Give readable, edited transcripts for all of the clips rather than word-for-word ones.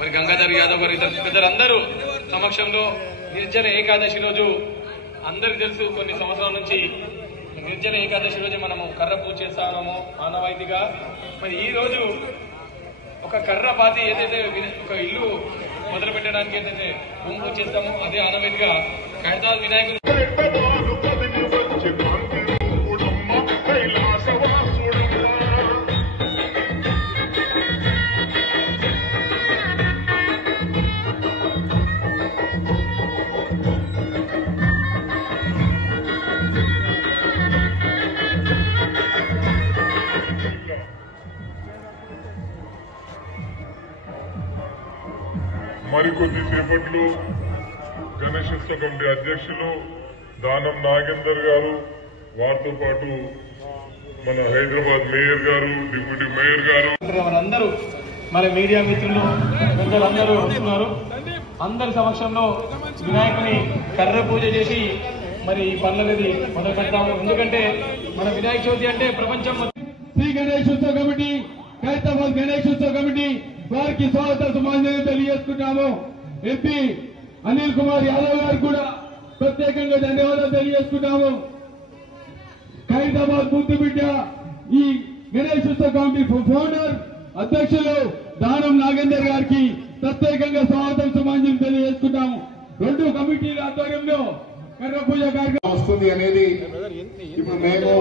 మరి గంగాధర్ యాదవ్ గారు ఇతర పెద్దలందరూ సమక్షంలో నిర్జన ఏకాదశి రోజు అందరికి తెలుసు కొన్ని సంవత్సరాల నుంచి నిర్జన ఏకాదశి రోజు మనము కర్ర పూజ చేస్తాము ఆనవాయితీగా. మరి ఈ రోజు ఒక కర్ర పాతి ఏదైతే ఒక ఇల్లు మొదలు పెట్టడానికి ఏదైతే పూజ చేస్తామో అదే ఆనవాయితీగా ఖైరతాబాద్ వినాయకుడు మరికొద్ది సేపట్లో గణేశోత్సవ కమిటీ అధ్యక్షులు దానం నాగేందర్ గారు, వారితో పాటు మన హైదరాబాద్ మేయర్ గారు, డిప్యూటీ మేయర్ గారు, అందరూ మరి మీడియా మిత్రులు పెద్దలందరూ వస్తున్నారు. అందరి సమక్షంలో వినాయకుని కర్ర పూజ చేసి మరి ఈ పనులనేది మొదలు పెడతాము. ఎందుకంటే మన వినాయక చవితి అంటే ప్రపంచం శ్రీ గణేశోత్సవ కమిటీ, ఖైరతాబాద్ గణేశోత్సవ కమిటీ వారికి స్వాగత సమాజాన్ని తెలియజేసుకుంటాము. ఎంపీ అనిల్ కుమార్ యాదవ్ గారు కూడా ప్రత్యేకంగా ధన్యవాదాలు తెలియజేసుకుంటాము. ఖైరతాబాద్ ముద్దు బిడ్డ ఈ గణేశోత్సవ కమిటీ ఫౌండర్ అధ్యక్షులు దానం నాగేందర్ గారికి ప్రత్యేకంగా స్వాగతం సమాజం తెలియజేసుకుంటాము. రెండు కమిటీల ఆధ్వర్యంలో కర్ర పూజ కార్యక్రమం వస్తుంది అనేది ఇప్పుడు మేము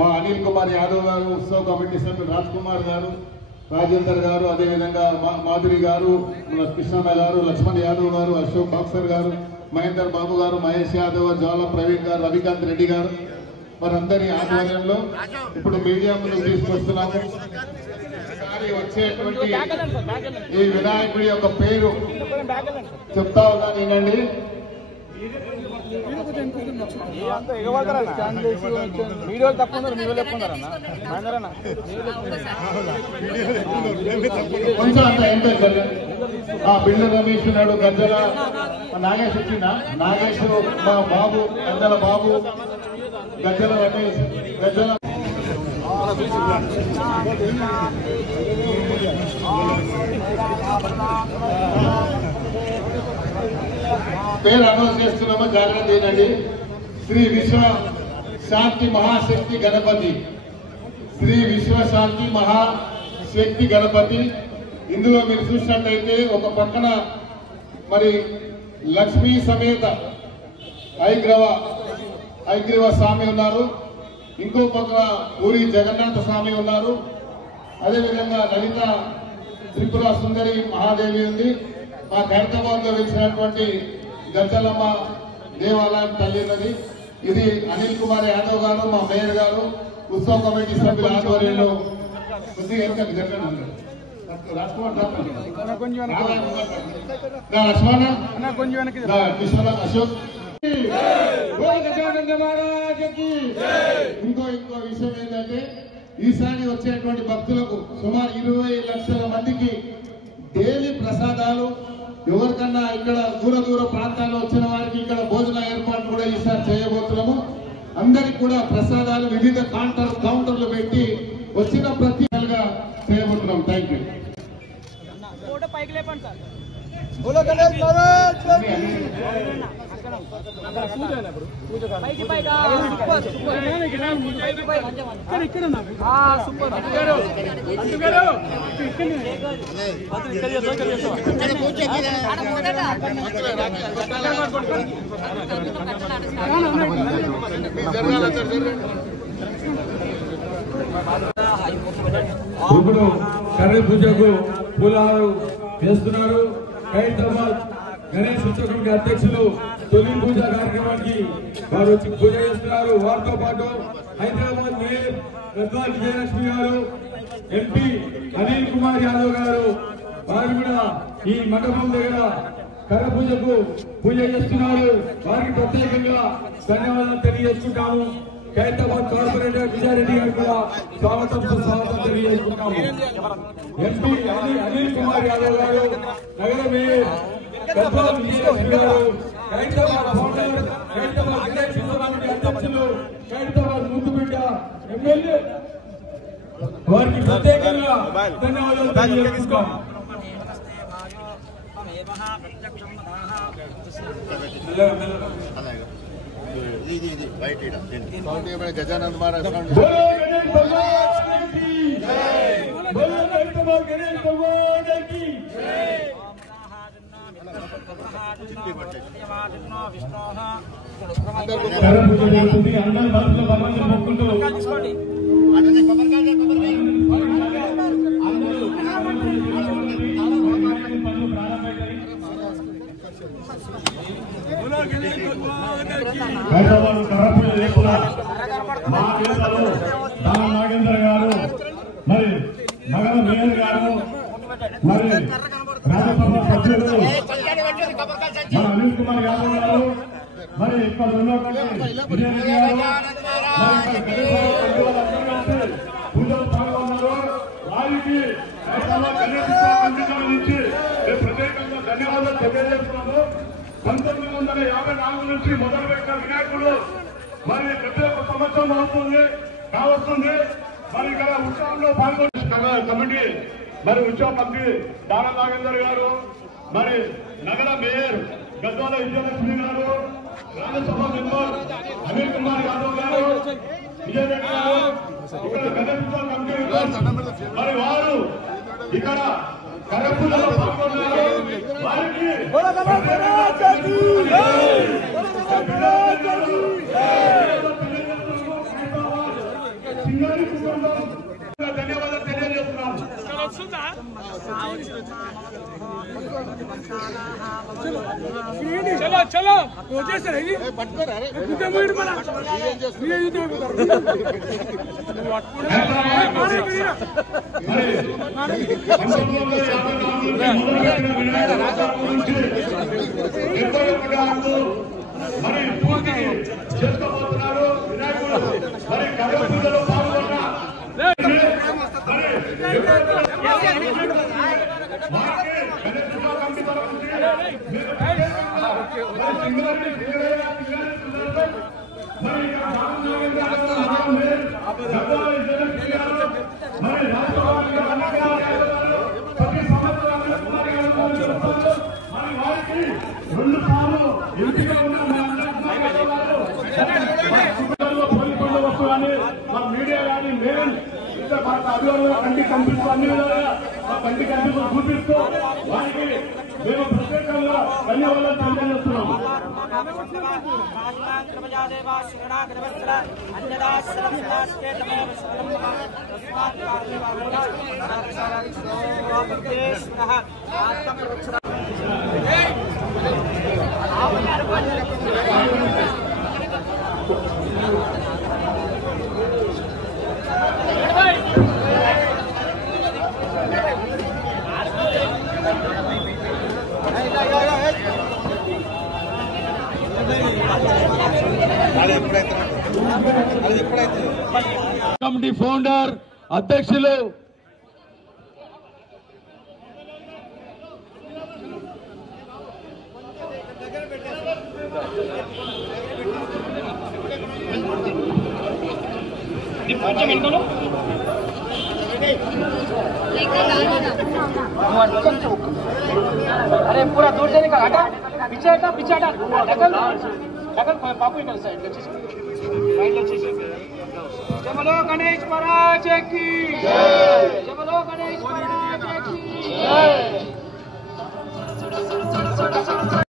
మా అనిల్ కుమార్ యాదవ్ గారు, ఉత్సవ కమిటీ సభ్యులు రాజ్ కుమార్ గారు, రాజేందర్ గారు, అదేవిధంగా మాధురి గారు, కృష్ణన్న గారు, లక్ష్మణ్ యాదవ్ గారు, అశోక్ బాక్సర్ గారు, మహేందర్ బాబు గారు, మహేష్ యాదవ్, జ్వాల ప్రవీణ్ గారు, రవికాంత్ రెడ్డి గారు వారందరి ఆధ్వర్యంలో ఇప్పుడు మీడియా ముందుకు తీసుకొస్తున్నాము. వచ్చేటువంటి ఈ వినాయకుడి యొక్క పేరు చెప్తా ఉన్నాను వినండి. కొంచెం అంత ఏంటో బిల్డర్ రమేష్ ఉన్నాడు, గంజల నాగేష్ వచ్చిందా, నాగేష్ మా బాబు, గంజల బాబు, గజ్జల రమేష్, గజ్జల పేరు అనౌన్స్ చేస్తున్నామో జాగ్రత్త ఏంటండి. శ్రీ విశ్వ శాంతి మహాశక్తి గణపతి, శ్రీ విశ్వ శాంతి మహాశక్తి గణపతి. ఇందులో మీరు చూసినట్లయితే ఒక పక్కన మరి లక్ష్మీ సమేత ఐగ్రీవ స్వామి ఉన్నారు, ఇంకో పక్కన పూరి జగన్నాథ స్వామి ఉన్నారు, అదేవిధంగా లలిత త్రిపుర సుందరి మహాదేవి ఉంది. మా ఖైరతాబాద్ లో వెలిసినటువంటి గజ్జలమ్మ దేవాలయం తల్లి ఉన్నది. ఇది అనిల్ కుమార్ యాదవ్ గారు, మా మేయర్ గారు, ఉత్సవ కమిటీ సభ్యుల ఆధ్వర్యంలో అశోక్. ఇంకో విషయం ఏంటంటే ఈసారి వచ్చేటువంటి భక్తులకు సుమారు 20 లక్షల మందికి డైలీ ప్రసాదాలు, ఎవరికన్నా ఇక్కడ దూర ప్రాంతాల్లో వచ్చిన వారికి ఇక్కడ భోజన ఏర్పాటు కూడా ఈసారి చేయబోతున్నాము. అందరికి కూడా ప్రసాదాలు వివిధ కౌంటర్లు పెట్టి వచ్చిన ప్రతి నెలగా చేయబోతున్నాం. Thank you. ఇప్పుడు కర్రీ పూజకు పూలాలు చేస్తున్నారు. ఖైరతాబాద్ గణేష్ ఉత్సవ కమిటీ అధ్యక్షులు తొలి పూజ కార్యక్రమానికి వారు వచ్చి పూజ చేస్తున్నారు. వారితో పాటు హైదరాబాద్ మేయర్ గద్వాల్ విజయలక్ష్మి గారు, ఎంపీ అనిల్ కుమార్ యాదవ్ గారు వారు కూడా ఈ మండపం దగ్గర కర్ర పూజకు పూజ చేస్తున్నారు. వారికి ప్రత్యేకంగా ధన్యవాదాలు తెలియజేసుకుంటాము. ఖైరతాబాద్ కార్పొరేటర్ విజయారెడ్డి గారు కూడా స్వాగతం తెలియజేసుకుంటాము. ఎంపీ అనిల్ కుమార్ యాదవ్ గారు, నగర మేయర్ గద్వాల్ విజయలక్ష్మి గారు, ఖైరతాబాద్ ఫౌండర్, ఖైరతాబాద్ గణేష్ ఉత్సవ కమిటీ అధ్యక్షులు, ఖైరతాబాద్ ముద్దుబిడ్డ ఎమ్మెల్యే వారికి ప్రత్యేకంగా ధన్యవాదాలు తెలియజేసుకుంటాం. గజానంద్ మహారాజ్ హైదరాబాద్ కర్రపూజ లేకుండా మా నేతలు దానం నాగేందర్ గారు, మరి నగర మేయర్ గారు, మరి రాజ్యసభ సభ్యులు మన అనిల్ కుమార్ యాదవ్ గారు, మరి ఇక్కడ ఉన్నటువంటి విజయ్ గారు, పూజలు పాల్గొన్నారు. వారికి హైదరాబాద్ గణేష్ నుంచి ప్రత్యేకంగా ధన్యవాదాలు తెలియజేస్తున్నాము. 1954 నుంచి మొదలుపెట్టిన వినాయకుడు మరి ప్రతి ఒక్క సంవత్సరం కావస్తుంది. మరి ఇక్కడ ఉత్సవంలో పాల్గొన్న కమిటీ, మరి ఉత్సవ కమిటీ దానం నాగేందర్ గారు, మరి నగర మేయర్ గద్వాల విజయలక్ష్మి గారు, రాజ్యసభ మెంబర్ అనిల్ కుమార్ యాదవ్ గారు, విజయ్ రెడ్డి గారు, ఇక్కడ గణేష్ కమిటీ మరి వారు ఇక్కడ కరపూజలో పాల్గొన్నారు. వారికి ధన్యవాదాలు తెలియజేస్తున్నాము. చలో చలో మరి పూర్తి చేసుకోబోతున్నారు వినాయకుడు. మరి కర్రపూజలో పాల్గొన్న రెండు సార్లు ఎంపిక ఉన్న పోలీసులు వస్తూ కానీ మా మీడియా కానీ మేము అభివృద్ధి కంటికి కనిపిస్తూ అన్ని విధాలుగా మా కంటికి కనిపిస్తూ చూపిస్తూ వారికి మేము ప్రత్యేకంగా ధన్యవాదాలు తెలియజేస్తున్నాము. కమిటీ ఫౌండర్ అధ్యక్షులు अरे पूरा दूर से निकाल हटा पीछे हटा डकल पापू इधर साइड जय बोलो गणेश महाराज की जय बोलो गणेश महाराज की जय।